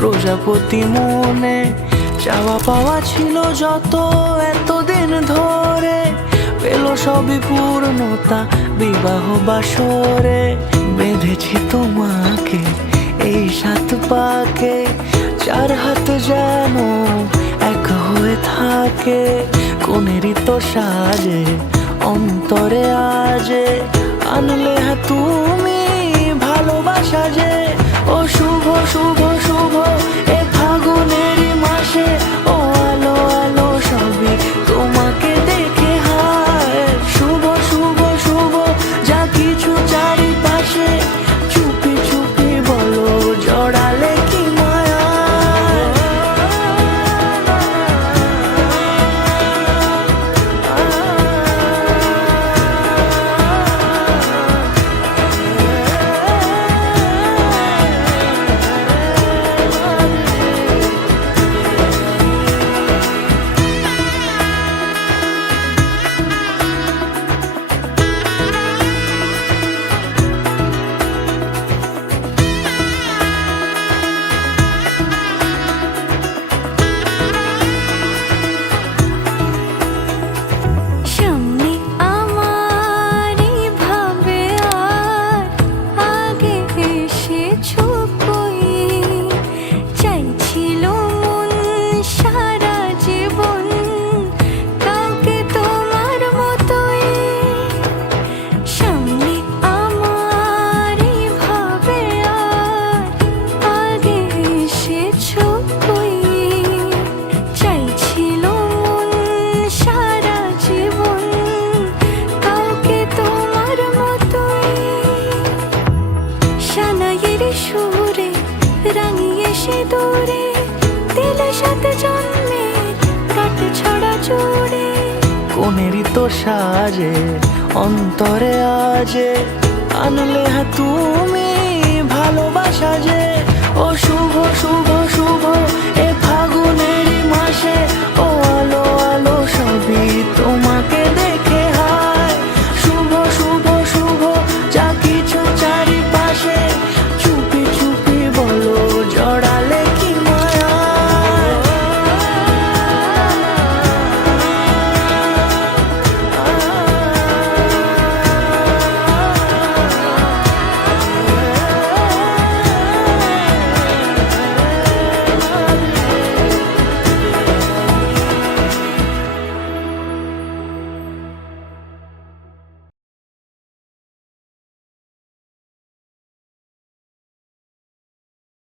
প্রজাপতি মনে চাওয়া পাওয়া ছিল যত এতদিন ধরে, পেল সবই পূর্ণতা বিবাহ বাসরে। বেঁধেছি তোমাকে এই 7 পাকে, 4 হাত যেন এক হয়ে থাকে। কোনেরই তো সাজে অন্তরে আজে, আনলে তুমি ভালোবাসা যে। ও শুভ শুভ শুভ এ ফাগুনেরই মাসে, ও আলো আলো সবই তোমাকে দেখে হায়। শুভ শুভ শুভ যা কিছু চারিপাশে, চুপি চুপি বলো জড়ালে কি মায়া। সুরে রাঙিয়ে সে দূরে দিলে 7 জন্মের কাট ছড়া জুড়ে। কোনেরই তো সাজে অন্তরে আজে, আনলে তুমি ভালোবাসা যে। ও শুভ শুভ শুভ এ ফাগুনেরই মাসে,